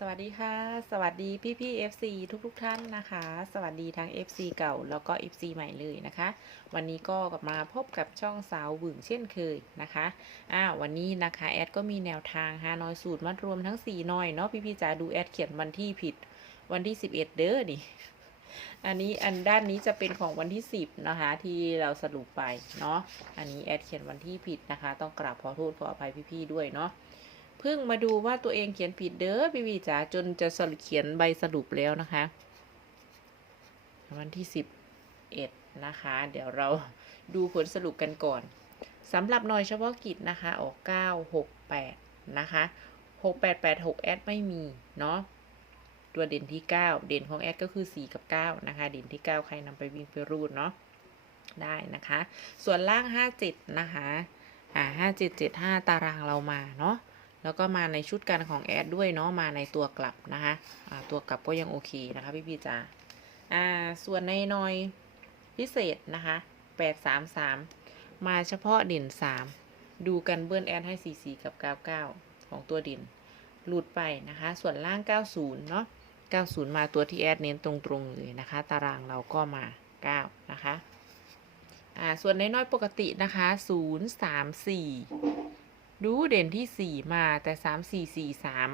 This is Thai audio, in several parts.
สวัสดีค่ะ สวัสดีพี่พี่ FC ทุกทุกๆท่านนะคะ สวัสดีทั้ง FC เก่าแล้วก็ FC ใหม่เลยนะคะ วันนี้ก็กลับมาพบกับช่องสาวหวึงเช่นเคยนะคะอ้าววันนี้นะคะแอดก็มีแนวทางฮานอยสูตรมัดรวมทั้ง4หน่อยเนาะพี่พี่จ๋าดูแอดเขียนวันที่ผิดวันที่ 11 เด้อนี่อันนี้อันด้านนี้จะเป็นของวันที่ 10 นะคะ ที่เราสรุปไปเนาะอันนี้แอดเขียนวันที่ผิดนะคะ ต้องกราบขอโทษขออภัยพี่ๆด้วยเนาะ พิ่งมาดูว่าตัวเองเขียนผิดเด้อพี่วีจ๋าจนจะสรุปเขียนใบสรุปแล้วนะคะ วันที่สิบเอ็ดนะคะ เดี๋ยวเราดูผลสรุปกันก่อนสำหรับหน่วยเฉพาะกิจนะคะ ออกเก้าหกแปดนะคะหกแปดแปดหกแอดไม่มี เนาะตัวเด่นที่เก้าเด่นของแอดก็คือสี่กับเก้านะคะ เด่นที่เก้าใครนำไปวิ่งไปรูดเนาะได้นะคะ ส่วนล่างห้าเจ็ดนะคะอ่าห้าเจ็ดเจ็ดห้าตารางเรามาเนาะ แล้วก็มาในชุดกันของแอดด้วยเนาะมาในตัวกลับนะคะอ่าตัวกลับก็ยังโอเคนะคะพี่พี่จ๋าอ่าส่วนในนอยพิเศษนะคะแปดสามสามมาเฉพาะเด่นสามดูกันเบิ้ลแอดให้สี่สี่กับเก้าเก้าของตัวด่นหลุดไปนะคะ ส่วนล่าง 90 เนาะ90 มาตัวที่แอดเน้นตรงๆเลยนะคะ ตารางเราก็มา 9 นะคะ อ่า ส่วนในน้อยๆปกตินะคะ 0 3 4 ดูเด่นที่สี่มาแต่สามสี่สี่สาม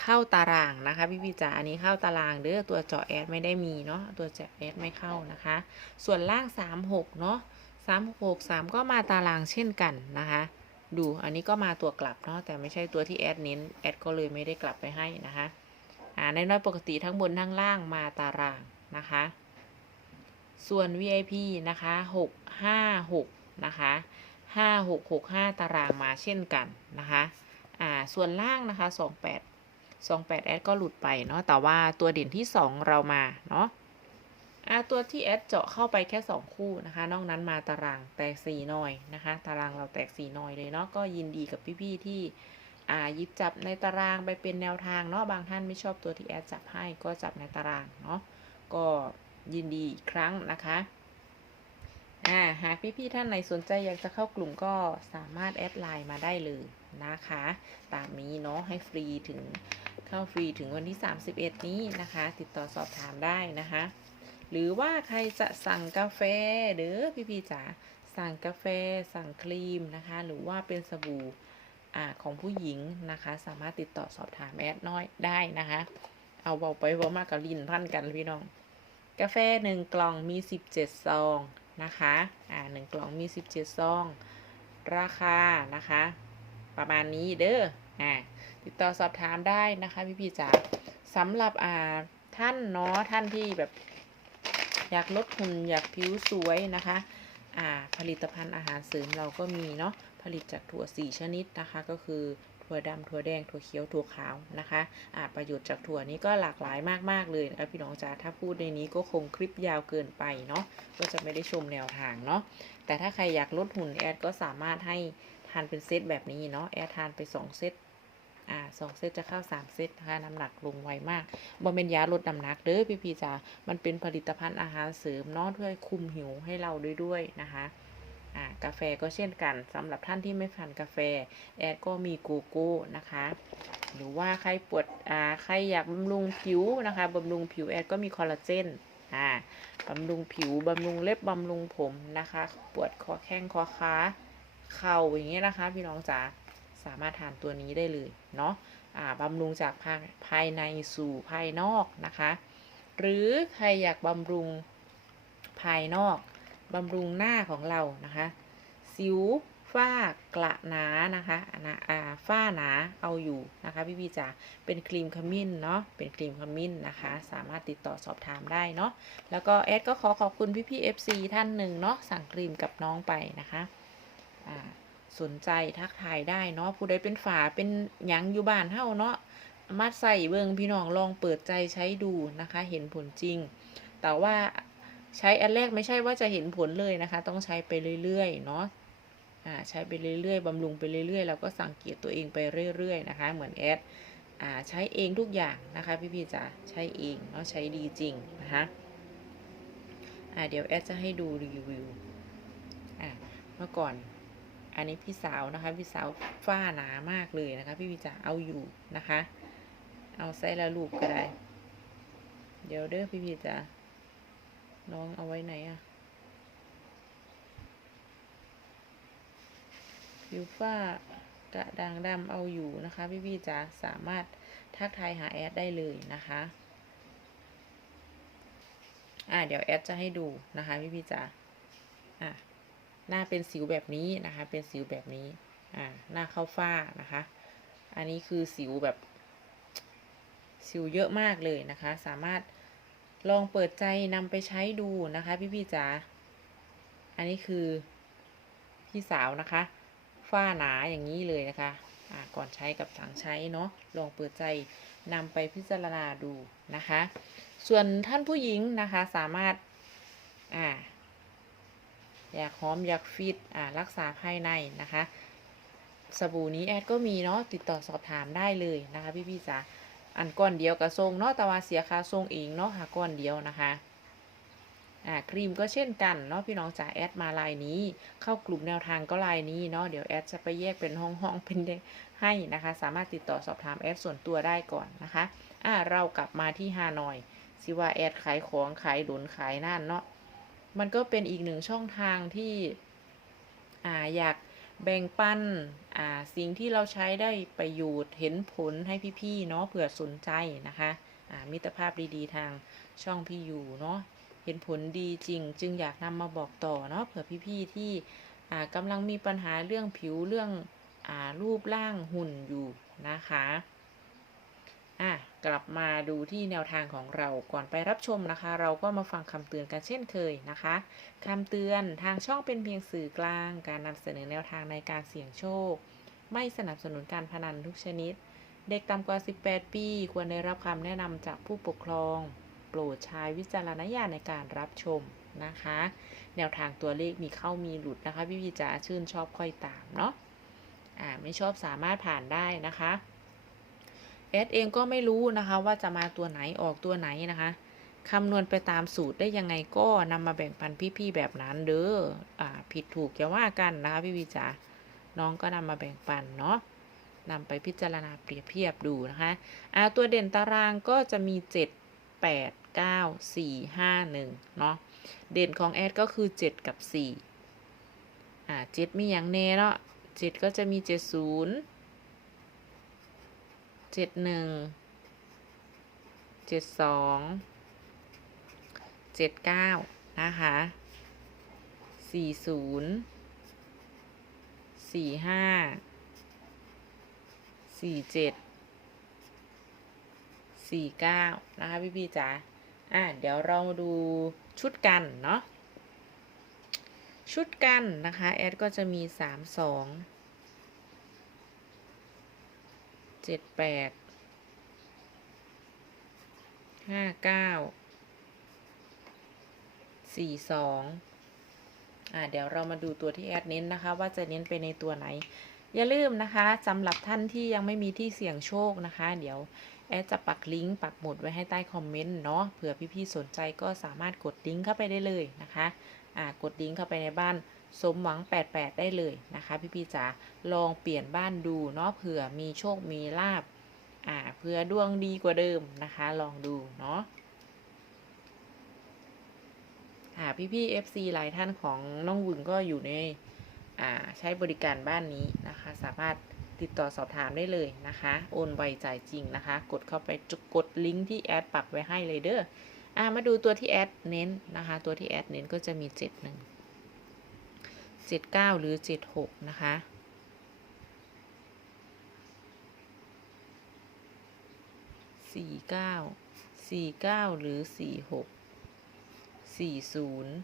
เข้าตารางนะคะ พี่พี่จ๋าอันนี้เข้าตารางเด้อตัวเจาะแอดไม่ได้มีเนาะตัวเจาะแอดไม่เข้านะคะ ส่วนล่างสามหกเนาะสามหกสามก็มาตารางเช่นกันนะคะ ดูอันนี้ก็มาตัวกลับเนาะแต่ไม่ใช่ตัวที่แอดเน้นแอดก็เลยไม่ได้กลับไปให้นะคะอ่าในน้อยปกติทั้งบนทั้งล่างมาตารางนะคะ ส่วน VIP นะคะหกห้าหกนะคะ ห้าหกหกห้าตารางมาเช่นกันนะคะอ่าส่วนล่างนะคะสองแปดสองแปดแอดก็หลุดไปเนาะแต่ว่าตัวเด่นที่สองเรามาเนาะอ่าตัวที่แอดเจาะเข้าไปแค่สองคู่นะคะ นอกนั้นมาตารางแตกสี่หน่อยนะคะ ตารางเราแตกสี่หน่อยเลยเนาะก็ยินดีกับพี่ๆที่อ่ายิบจับในตารางไปเป็นแนวทางเนาะบางท่านไม่ชอบตัวที่แอดจับให้ก็จับในตารางเนาะก็ยินดีอีกครั้งนะคะ อ่าหากพี่ๆท่านไหนสนใจอยากจะเข้ากลุ่มก็สามารถแอดไลน์มาได้เลยนะคะ ตามนี้เนาะให้ฟรีถึงเข้าฟรีถึงวันที่ 31 นี้นะคะ ติดต่อสอบถามได้นะคะ หรือว่าใครจะสั่งกาแฟหรือพี่ๆจ๋าสั่งกาแฟ สั่งครีมนะคะ หรือว่าเป็นสบู่อ่าของผู้หญิงนะคะ สามารถติดต่อสอบถามแอดน้อยได้นะคะ เอาเบาไปเบามากกับลินพันกันพี่น้อง กาแฟหนึ่งกล่องมี 17 ซอง นะคะอ่าหนึ่งกล่องมี17ซอง ราคานะคะ ประมาณนี้เด้ออ่าติดต่อสอบถามได้นะคะพี่พี่จ๋าสำหรับอ่าท่านเนาะท่านที่แบบ อยากลดหุ่นอยากผิวสวยนะคะอ่าผลิตภัณฑ์อาหารเสริมเราก็มีเนาะผลิตจากถั่ว4ชนิดนะคะก็คือ ถั่วดำถั่วแดงถั่วเขียวถั่วขาวนะคะอาประโยชน์จากถั่วนี้ก็หลากหลายมากๆเลยนะคะพี่น้องจ๋าถ้าพูดในนี้ก็คงคลิปยาวเกินไปเนาะก็จะไม่ได้ชมแนวทางเนาะแต่ถ้าใครอยากลดหุ่นแอดก็สามารถให้ทานเป็นเซตแบบนี้เนาะแอดทานไป 2 เซตอ่าสองเซตจะเข้า 3 เซตนะคะน้ำหนักลงไวมากบ่เป็นยาลดน้ำหนักเด้อพี่พีจ๋ามันเป็นผลิตภัณฑ์อาหารเสริมเนาะเพื่อคุมหิวให้เราด้วยด้วยนะคะ กาแฟก็เช่นกันสำหรับท่านที่ไม่ทานกาแฟ แอดก็มีกโก้นะคะ หรือว่าใครปวดอ่าใครอยากบำรุงผิวนะคะบำรุงผิวแอดก็มีคอลลาเจนอ่าบำรุงผิวบำรุงเล็บบำรุงผมนะคะ ปวดคอแข้งคอขาเข่าอย่างเงี้ยนะคะ พี่น้องจ๋าสามารถทานตัวนี้ได้เลยเนาะอ่าบำรุงจากภาภายในสู่ภายนอกนะคะ หรือใครอยากบำรุงภายนอก บำรุงหน้าของเรานะคะ สิวฝ้ากระหนานะคะนะอ่าฝ้าหนาเอาอยู่นะคะพี่พี่จ๋าเป็นครีมขมิ้นเนาะเป็นครีมขมิ้นนะคะ สามารถติดต่อสอบถามได้เนาะแล้วก็แอดก็ขอขอบคุณพี่พี่ๆ FC ท่านหนึ่งเนาะสั่งครีมกับน้องไปนะคะอ่าสนใจทักทายได้เนาะผู้ใดเป็นฝาเป็นหยังอยู่บ้านเฮาเนาะมาใส่เบิงพี่น้องลองเปิดใจใช้ดูนะคะ เห็นผลจริง แต่ว่า ใช้อันแรกไม่ใช่ว่าจะเห็นผลเลยนะคะ ต้องใช้ไปเรื่อยๆเนาะอ่าใช้ไปเรื่อยๆบำรุงไปเรื่อยๆแล้วก็สังเกตตัวเองไปเรื่อยๆนะคะ เหมือนแอดอ่าใช้เองทุกอย่างนะคะ พี่ๆจ๋าใช้เองเนาะใช้ดีจริงนะคะอ่าเดี๋ยวแอดจะให้ดูรีวิวอ่าเมื่อก่อนอันนี้พี่สาวนะคะพี่สาวฝ้าหนามากเลยนะคะ พี่วิจาเอาอยู่นะคะ เอาไส้ละลูกก็ได้ เดี๋ยวเด้อพี่วิจา น้องเอาไว้ไหนอะผิวฝ้ากระด่างดำเอาอยู่นะคะ พี่พี่จ๋าสามารถทักทายหาแอดได้เลยนะคะ อ่าเดี๋ยวแอดจะให้ดูนะคะ พี่พี่จ๋าอะหน้าเป็นสิวแบบนี้นะคะ เป็นสิวแบบนี้อ่าหน้าเข้าฝ้านะคะ อันนี้คือสิวแบบ สิวเยอะมากเลยนะคะ สามารถ ลองเปิดใจนำไปใช้ดูนะคะ พี่พี่จ๋า อันนี้คือพี่สาวนะคะ ฝ้าหนาอย่างนี้เลยนะคะก่อนใช้กับหลังใช้เนาะ ลองเปิดใจนำไปพิจารณาดูนะคะ ส่วนท่านผู้หญิงนะคะสามารถอ่าอยากหอมอยากฟิตอ่ารักษาภายในนะคะ สบู่นี้แอดก็มีเนาะติดต่อสอบถามได้เลยนะคะ พี่พี่จ๋า อันก้อนเดียวกับทรงเนาะแต่ว่าเสียค่าทรงเองเนาะค่ะก้อนเดียวนะคะอ่าครีมก็เช่นกันเนาะพี่น้องจ๋าแอดมาลายนี้ เข้ากลุ่มแนวทางก็ลายนี้เนาะเดี๋ยวแอดจะไปแยกเป็นห้องห้องๆเป็นให้นะคะ สามารถติดต่อสอบถามแอดส่วนตัวได้ก่อนนะคะอ่าเรากลับมาที่ฮานอยสิว่าแอดขายของขายหลุนขายนั่นเนาะมันก็เป็นอีกหนึ่งช่องทางที่อ่าอยาก แบ่งปันอ่าสิ่งที่เราใช้ได้ประโยชน์เห็นผลให้พี่ๆเนาะเผื่อสนใจนะคะอ่ามิตรภาพดีๆทางช่องพี่อยู่เนาะเห็นผลดีจริง จึงอยากนำมาบอกต่อเนาะเผื่อพี่ๆที่อ่ากำลังมีปัญหาเรื่องผิวเรื่องอ่ารูปร่างหุ่นอยู่นะคะอะ กลับมาดูที่แนวทางของเราก่อนไปรับชมนะคะ เราก็มาฟังคำเตือนกันเช่นเคยนะคะคำเตือนทางช่องเป็นเพียงสื่อกลาง การนำเสนอแนวทางในการเสี่ยงโชค ไม่สนับสนุนการพนันทุกชนิด เด็กต่ำกว่า 18 ปี ควรได้รับคำแนะนำจากผู้ปกครอง โปรดใช้วิจารณญาณในการรับชมนะคะ แนวทางตัวเลขมีเข้ามีหลุดนะคะพี่พีจ๋าชื่นชอบค่อยตามเนาะอ่าไม่ชอบสามารถผ่านได้นะคะ ดเองก็ไม่รู้นะคะว่าจะมาตัวไหนออกตัวไหนนะคะคำนวณไปตามสูตรได้ยังไงก็นำมาแบ่งปันพี่ๆแบบนั้นเด้ออ่าผิดถูกอย่าว่ากันนะคะพี่วีจ๋าน้องก็นำมาแบ่งปันเนาะนำไปพิจารณาเปรียบเทียบดูนะคะอ่าตัวเด่นตารางก็จะมี 7 8 9 4 5 1เนาะเด่นของแอดก็คือ 7 กับ 4อ่า7มีอย่างแน่เนาะ7ก็จะมี 70 เจ็ดหนึ่งเจ็ดสองเจ็ดเก้านะคะสี่ศูนย์สี่ห้าสี่เจ็ดสี่เก้านะคะพี่พี่ๆจ๋าอะเดี๋ยวเรามาดูชุดกันเนาะชุดกันนะคะ แอดก็จะมีสามสอง เจ็ดแปดห้าเก้าสี่สองอ่าเดี๋ยวเรามาดูตัวที่แอดเน้นนะคะ ว่าจะเน้นไปในตัวไหน อย่าลืมนะคะสำหรับท่านที่ยังไม่มีที่เสี่ยงโชคนะคะ เดี๋ยวแอดจะปักลิงก์ปักหมุดไว้ให้ใต้คอมเมนต์เนาะเผื่อพี่ๆสนใจก็สามารถกดลิงก์เข้าไปได้เลยนะคะ อ่ากดลิงก์เข้าไปในบ้าน สมหวัง 88 ได้เลยนะคะ พี่ๆจ๋าลองเปลี่ยนบ้านดูเนาะเผื่อมีโชคมีลาบอ่าเผื่อดวงดีกว่าเดิมนะคะ ลองดูเนาะอ่าพี่ๆ FC หลายท่านของน้องวึงก็อยู่ในอ่าใช้บริการบ้านนี้นะคะ สามารถติดต่อสอบถามได้เลยนะคะ โอนไวจ่ายจริงนะคะ กดเข้าไปจุกกดลิงก์ที่แอดปักไว้ให้เลยเด้ออ่ามาดูตัวที่แอดเน้นนะคะ ตัวที่แอดเน้นก็จะมี 71 79 หรือ 76 นะคะ สี่เก้า สี่เก้าหรือสี่หก สี่ศูนย์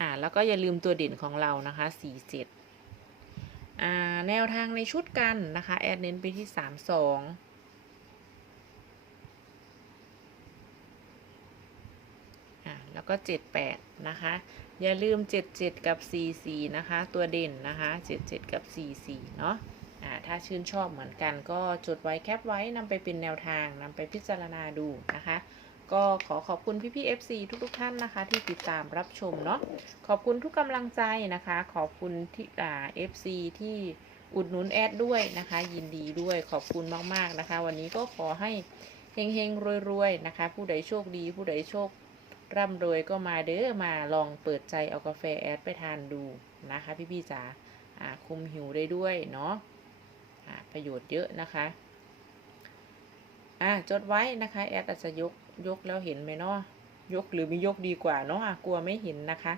อ่า แล้วก็อย่าลืมตัวเด่นของเรานะคะสี่เจ็ดอ่า แนวทางในชุดกันนะคะ แอดเน้นไปที่สามสอง อ่า แล้ว ก็เจ็ดแปดนะคะ อย่าลืมเจ็ดเจ็ดกับสี่สี่นะคะ ตัวเด่นนะคะเจ็ดเจ็ดกับสี่สี่เนาะอ่าถ้าชื่นชอบเหมือนกันก็จดไว้แคปไว้นำไปเป็นแนวทางนำไปพิจารณาดูนะคะก็ขอขอบคุณพี่ๆ FC ทุกๆท่านนะคะ ที่ติดตามรับชมเนาะขอบคุณทุกกำลังใจนะคะ ขอบคุณที่อ่า FC ที่อุดหนุนแอดด้วยนะคะ ยินดีด้วยขอบคุณมากๆนะคะ วันนี้ก็ขอให้เฮงๆรวยๆนะคะ ผู้ใดโชคดี ผู้ใดโชค ร่ำรวยก็มาเด้อมาลองเปิดใจเอากาแฟแอดไปทานดูนะคะ พี่ๆจ๋าอ่าคุมหิวได้ด้วยเนาะอ่าประโยชน์เยอะนะคะอะจดไว้นะคะแอดอาจจะยกยกแล้วเห็นไหมเนาะยกหรือไม่ยกดีกว่าเนาะกลัวไม่เห็นนะคะ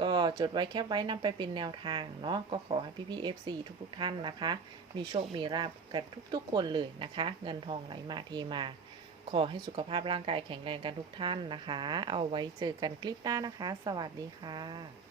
ก็จดไว้แคปไว้นำไปเป็นแนวทางเนาะก็ขอให้พี่พี่ FC ทุกๆท่านนะคะ มีโชคมีราบกันทุกๆคนเลยนะคะ เงินทองไหลมาเทมา ขอให้สุขภาพร่างกายแข็งแรงกันทุกท่านนะคะ เอาไว้เจอกันคลิปหน้านะคะ สวัสดีค่ะ